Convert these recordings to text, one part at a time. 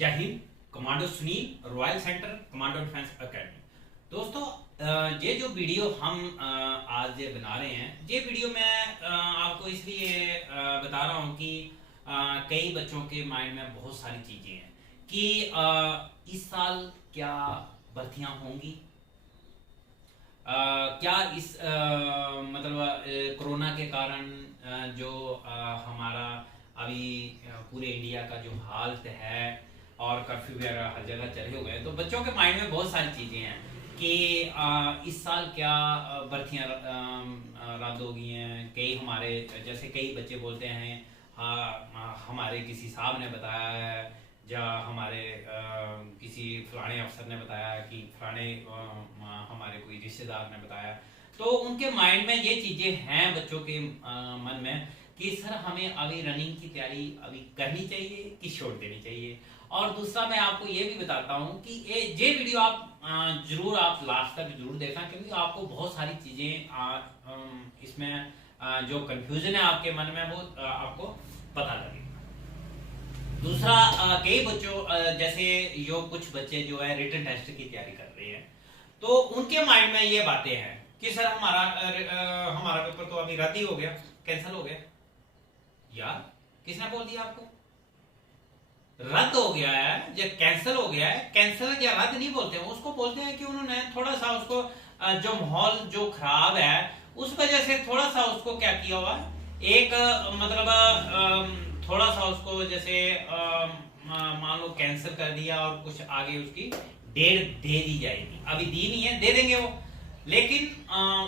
जय Hind. Commando Sunil, royal centre commando defence academy. दोस्तों, ये जो वीडियो हम आज ये बना रहे हैं, ये वीडियो मैं आपको इसलिए बता रहा हूँ कि कई बच्चों के माइंड में बहुत सारी चीज़ें हैं कि इस साल क्या भर्तियाँ होंगी, क्या इस कोरोना के कारण जो हमारा अभी पूरे इंडिया का जो हालत है और कर्फ्यू वगैरह हर जगह चले हुए हैं, तो बच्चों के माइंड में बहुत सारी चीज़ें हैं कि इस साल क्या भर्तियाँ रद्द हो गई हैं। कई हमारे जैसे कई बच्चे बोलते हैं हमारे किसी साहब ने बताया है या हमारे किसी फलाने अफसर ने बताया कि फलाने हमारे कोई रिश्तेदार ने बताया। तो उनके माइंड में ये चीज़ें हैं बच्चों के मन में कि सर हमें अभी रनिंग की तैयारी अभी करनी चाहिए कि छोड़ देनी चाहिए। और दूसरा मैं आपको ये भी बताता हूँ कि ये वीडियो आप जरूर आप लास्ट तक जरूर देखना, क्योंकि आपको बहुत सारी चीज़ें इसमें जो कंफ्यूजन है आपके मन में वो आपको पता लगेगा। दूसरा, कई बच्चों जैसे जो कुछ बच्चे जो है रिटन टेस्ट की तैयारी कर रहे हैं, तो उनके माइंड में ये बातें हैं कि सर हमारा पेपर तो अभी रद्द ही हो गया, कैंसिल हो गया। यार, किसने बोल दिया आपको रद्द हो गया है या कैंसिल हो गया है? कैंसिल या रद्द नहीं बोलते हैं, उसको बोलते हैं कि उन्होंने थोड़ा सा उसको जो माहौल जो खराब है उस वजह से थोड़ा सा उसको क्या किया हुआ, एक थोड़ा सा उसको जैसे मान लो कैंसिल कर दिया और कुछ आगे उसकी डेट दे दी जाएगी। अभी दी नहीं है, दे देंगे वो, लेकिन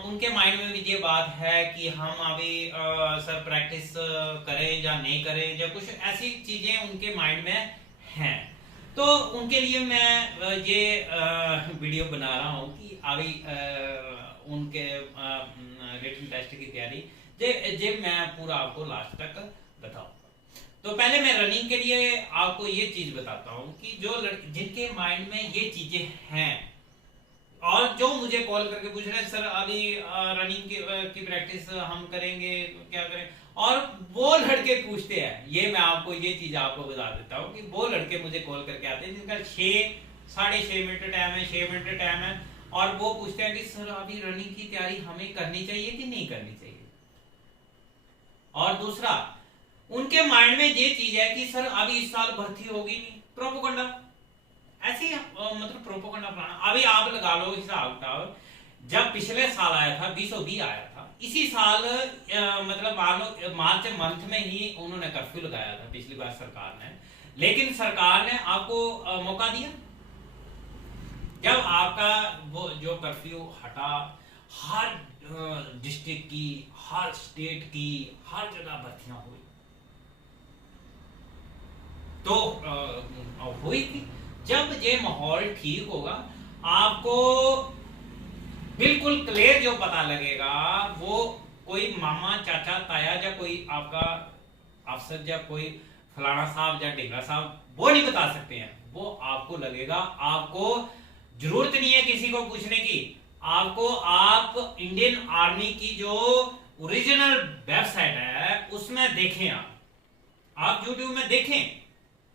उनके माइंड में भी ये बात है कि हम अभी सर प्रैक्टिस करें या नहीं करें, या कुछ ऐसी चीजें उनके माइंड में हैं। तो उनके लिए मैं ये वीडियो बना रहा हूँ कि अभी उनके रिटन टेस्ट की तैयारी जे मैं पूरा आपको लास्ट तक बताऊंगा। तो पहले मैं रनिंग के लिए आपको ये चीज बताता हूँ कि जो जिनके माइंड में ये चीजें हैं और जो मुझे कॉल करके पूछ रहे हैं सर अभी रनिंग की प्रैक्टिस हम करेंगे क्या करें, और वो लड़के पूछते हैं, ये मैं आपको ये चीज आपको बता देता हूँ कि वो लड़के मुझे कॉल करके आते हैं जिनका 6-6.5 मिनट टाइम है, 6 मिनट टाइम है, और वो पूछते हैं कि सर अभी रनिंग की तैयारी हमें करनी चाहिए कि नहीं करनी चाहिए। और दूसरा, उनके माइंड में ये चीज है कि सर अभी इस साल भर्ती होगी नहीं, प्रोपोगंडा ऐसी प्रोपोगंडा प्लान। अभी आप लगा लो हिसाब, जब पिछले साल आया था 2020 आया था, इसी साल मान लो मार्च मंथ में ही उन्होंने कर्फ्यू लगाया था पिछली बार सरकार ने, लेकिन सरकार ने आपको मौका दिया। जब आपका वो जो कर्फ्यू हटा, हर डिस्ट्रिक्ट की, हर स्टेट की, हर जगह भर्तियां हुई, तो हुई थी। जब ये माहौल ठीक होगा, आपको बिल्कुल क्लियर जो पता लगेगा, वो कोई मामा चाचा ताया या कोई आपका अफसर या कोई फलाना साहब या ढिंगा साहब वो नहीं बता सकते हैं। वो आपको लगेगा, आपको जरूरत नहीं है किसी को पूछने की, आपको आप इंडियन आर्मी की जो ओरिजिनल वेबसाइट है उसमें देखें, आप यूट्यूब में देखें।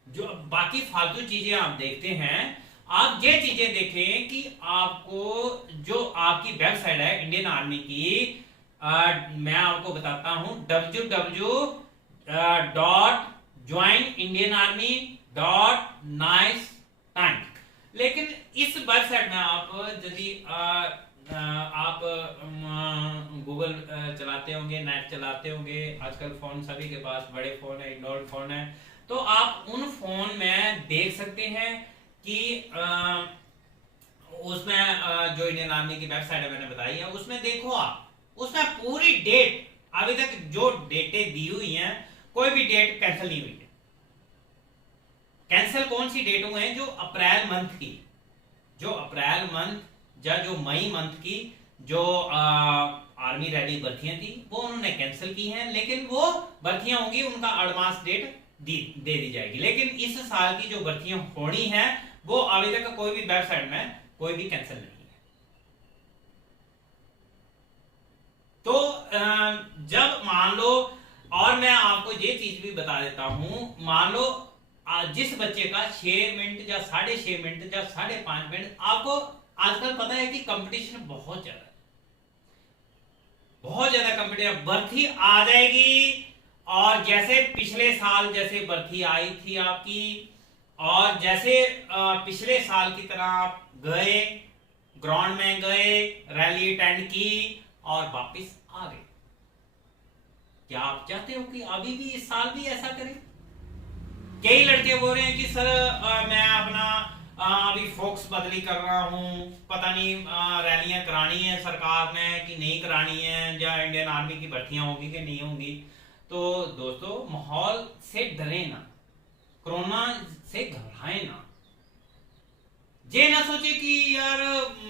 जो बाकी फालतू चीजें आप देखते हैं, आप ये चीजें देखें कि आपको जो आपकी वेबसाइट है इंडियन आर्मी की, मैं आपको बताता हूं www.joinindianarmy.nice. लेकिन इस वेबसाइट में आप यदि आप गूगल चलाते होंगे, नेट चलाते होंगे, आजकल फोन सभी के पास बड़े फोन है, एंड्रॉइड फोन है, तो आप उन फोन में देख सकते हैं कि उसमें जो इंडियन आर्मी की वेबसाइट है मैंने बताई है, उसमें देखो आप, उसमें पूरी डेट अभी तक जो डेटें दी हुई हैं, कोई भी डेट कैंसिल नहीं हुई है। कैंसिल कौन सी डेट हुए हैं? जो अप्रैल मंथ की, जो अप्रैल मंथ या जो मई मंथ की जो आर्मी रेडी भर्तियां थी, वो उन्होंने कैंसिल की हैं, लेकिन वो भर्तियां होंगी, उनका एडवांस डेट दे दी जाएगी। लेकिन इस साल की जो भर्तियां होनी है, वो अभी तक कोई भी वेबसाइट में कोई भी कैंसिल नहीं है। तो जब मान लो, और मैं आपको ये चीज भी बता देता हूं, मान लो जिस बच्चे का 6 मिनट या 6.5 मिनट या 5.5 मिनट, आपको आजकल पता है कि कंपटीशन बहुत ज्यादा कंपटीशन, भर्ती आ जाएगी। और जैसे पिछले साल जैसे भर्ती आई थी आपकी, और जैसे पिछले साल की तरह आप गए, ग्राउंड में गए, रैली अटेंड की और वापस आ गए। क्या आप चाहते हो कि अभी भी इस साल भी ऐसा करें? कई लड़के बोल रहे हैं कि सर मैं अपना अभी फोकस बदली कर रहा हूं, पता नहीं रैलियां करानी है सरकार ने कि नहीं करानी है, या इंडियन आर्मी की भर्तियां होगी कि नहीं होंगी। तो दोस्तों, माहौल से डरे ना, कोरोना से घबराए ना, ये ना सोचे कि यार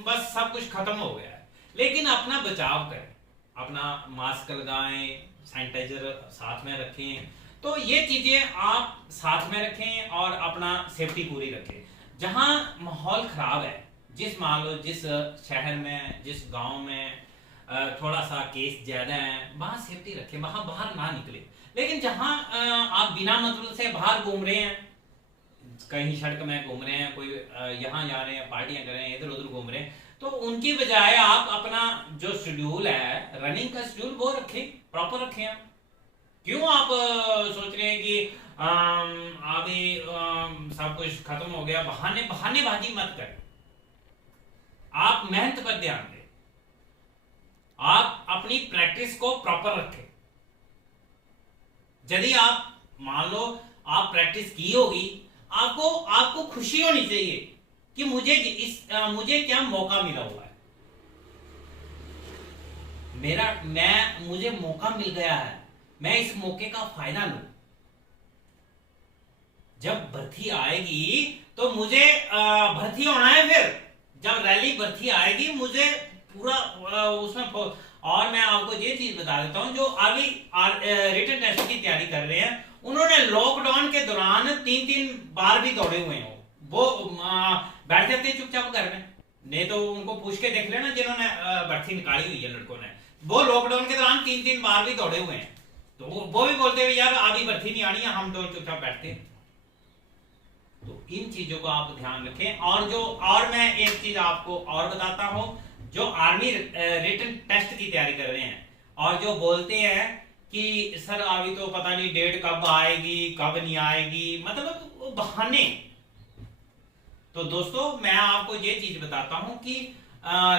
बस सब कुछ खत्म हो गया है, लेकिन अपना बचाव करें, अपना मास्क लगाएं, सैनिटाइजर साथ में रखें। तो ये चीजें आप साथ में रखें और अपना सेफ्टी पूरी रखें। जहां माहौल खराब है, मान लो जिस शहर में, जिस गांव में थोड़ा सा केस ज्यादा है, वहां सेफ्टी रखें, वहां बाहर ना निकले। लेकिन जहां आप बिना मतलब से बाहर घूम रहे हैं, कहीं सड़क में घूम रहे हैं, कोई यहाँ जा रहे हैं, पार्टियां कर रहे हैं, इधर उधर घूम रहे हैं, तो उनकी बजाय आप अपना जो शेड्यूल है, रनिंग का शेड्यूल, वो रखें, प्रॉपर रखें। आप क्यों आप सोच रहे हैं कि अभी सब कुछ खत्म हो गया, बहानेबाजी मत करें। आप मेहनत पर ध्यान दें, आप अपनी प्रैक्टिस को प्रॉपर रखें। यदि आप मान लो आप प्रैक्टिस की होगी, आपको खुशी होनी चाहिए कि मुझे क्या मौका मिला हुआ है, मुझे मौका मिल गया है, मैं इस मौके का फायदा लूं। जब भर्ती आएगी तो मुझे भर्ती होना है, फिर जब रैली भर्ती आएगी मुझे पूरा उसमें। और मैं आपको ये चीज बता देता हूं, जो अभी रिटन टेस्ट की तैयारी कर रहे हैं, उन्होंने लॉकडाउन के दौरान 3-3 बार भी दौड़े हुए हैं। वो बैठ जाते हैं चुपचाप घर में, नहीं तो उनको पूछ के देख लेना जिन्होंने भर्ती निकाली हुई है लड़कों ने, वो लॉकडाउन के दौरान 3-3 बार भी दौड़े हुए हैं। तो वो भी बोलते हुए यार अभी भर्ती नहीं आनी है, हम तो चुपचाप बैठते हैं। तो इन चीजों को आप ध्यान रखें। और मैं एक चीज आपको और बताता हूं, जो आर्मी रिटन टेस्ट की तैयारी कर रहे हैं और जो बोलते हैं कि सर अभी तो पता नहीं डेट कब आएगी, कब नहीं आएगी, मतलब वो बहाने। तो दोस्तों, मैं आपको ये चीज बताता हूं कि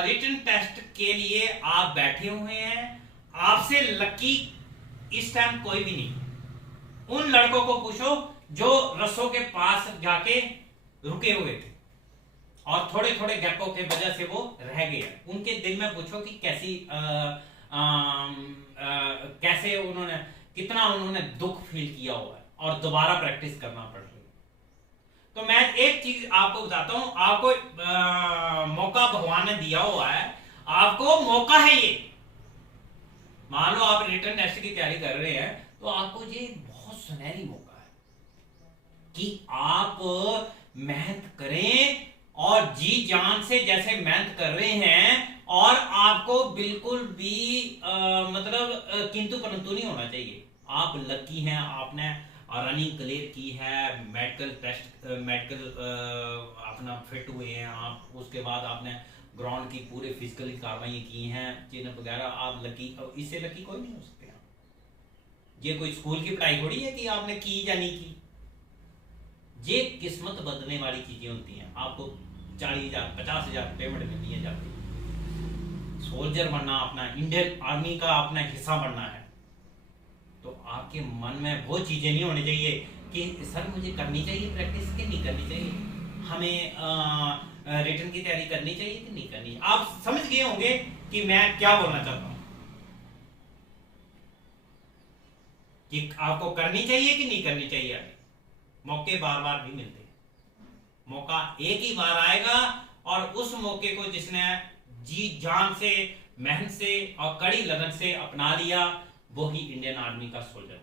रिटन टेस्ट के लिए आप बैठे हुए हैं, आपसे लकी इस टाइम कोई भी नहीं। उन लड़कों को पूछो जो रस्सों के पास जाके रुके हुए थे और थोड़े थोड़े गैपों के वजह से वो रह गए, उनके दिल में पूछो कि कैसे उन्होंने, कितना उन्होंने दुख फील किया हुआ है और दोबारा प्रैक्टिस करना पड़ रही है। तो मैं एक चीज आपको बताता हूं, आपको मौका भगवान ने दिया हुआ है, आपको मौका है ये। मान लो आप रिटन टेस्ट की तैयारी कर रहे हैं, तो आपको ये बहुत सुनहरी मौका है कि आप मेहनत करें और जी जान से जैसे मेहनत कर रहे हैं, और आपको बिल्कुल भी मतलब किंतु परंतु नहीं होना चाहिए। आप लकी हैं, आपने रनिंग क्लियर की है, मेडिकल टेस्ट, अपना फिट हुए हैं आप, उसके बाद आपने ग्राउंड की पूरे फिजिकल कार्रवाई की हैं, चिन्ह वगैरह, आप लकी, इससे लकी कोई नहीं हो सकते। ये कोई स्कूल की पढ़ाई थोड़ी है कि आपने की या नहीं की। ये किस्मत बदलने वाली चीजें होती हैं। आपको 40,000 50,000 पेमेंट मिलनी है, जाती सोल्जर बनना, अपना इंडियन आर्मी का अपना हिस्सा बनना है, तो आपके मन में वो चीजें नहीं होनी चाहिए कि सर मुझे करनी चाहिए प्रैक्टिस कि नहीं करनी चाहिए, हमें रिटन की तैयारी करनी चाहिए कि नहीं करनी चाहिए। आप समझ गए होंगे कि मैं क्या बोलना चाहता हूं, कि आपको करनी चाहिए कि नहीं करनी चाहिए। मौके बार बार भी मिलते हैं, मौका एक ही बार आएगा, और उस मौके को जिसने जी जान से, मेहनत से और कड़ी लगन से अपना लिया, वो ही इंडियन आर्मी का सोल्जर है।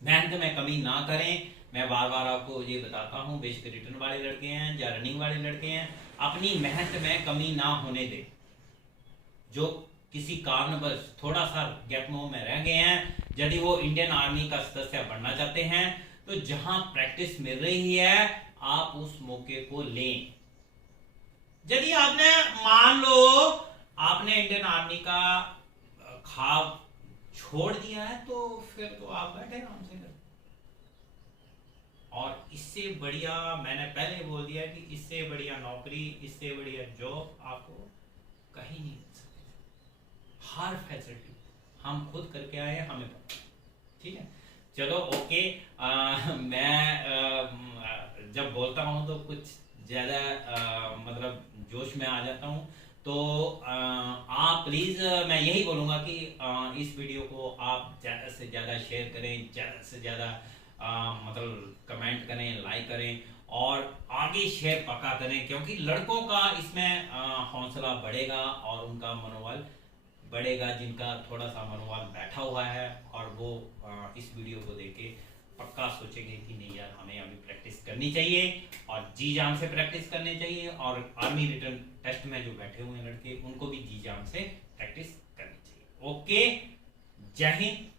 मेहनत में कमी ना करें। मैं बार बार आपको ये बताता हूं, बेशक रिटर्न वाले लड़के हैं या रनिंग वाले लड़के हैं, अपनी मेहनत में कमी ना होने दे। जो किसी कारणवश थोड़ा सा गैप में रह गए हैं, यदि वो इंडियन आर्मी का सदस्य बनना चाहते हैं, तो जहां प्रैक्टिस मिल रही है आप उस मौके को लें। यदि आपने मान लो आपने इंडियन आर्मी का ख्वाब छोड़ दिया है तो फिर तो आप बैठे आराम से। और इससे बढ़िया, मैंने पहले बोल दिया कि इससे बढ़िया नौकरी, इससे बढ़िया जॉब आपको कहीं नहीं मिल सकती। हर फैसिलिटी हम खुद करके आए हैं, हमें पता। ठीक है, चलो ओके। मैं जब बोलता हूँ तो कुछ ज़्यादा मतलब जोश में आ जाता हूँ। तो आप प्लीज़, मैं यही बोलूँगा कि इस वीडियो को आप ज़्यादा से ज़्यादा शेयर करें, ज़्यादा से ज़्यादा मतलब कमेंट करें, लाइक करें और आगे शेयर पक्का करें, क्योंकि लड़कों का इसमें हौसला बढ़ेगा और उनका मनोबल बढ़ेगा, जिनका थोड़ा सा मनोबल बैठा हुआ है और वो इस वीडियो को देख के पक्का सोचेंगे कि नहीं यार हमें अभी प्रैक्टिस करनी चाहिए और जी जान से प्रैक्टिस करनी चाहिए। और आर्मी रिटर्न टेस्ट में जो बैठे हुए हैं लड़के, उनको भी जी जान से प्रैक्टिस करनी चाहिए। ओके, जय हिंद।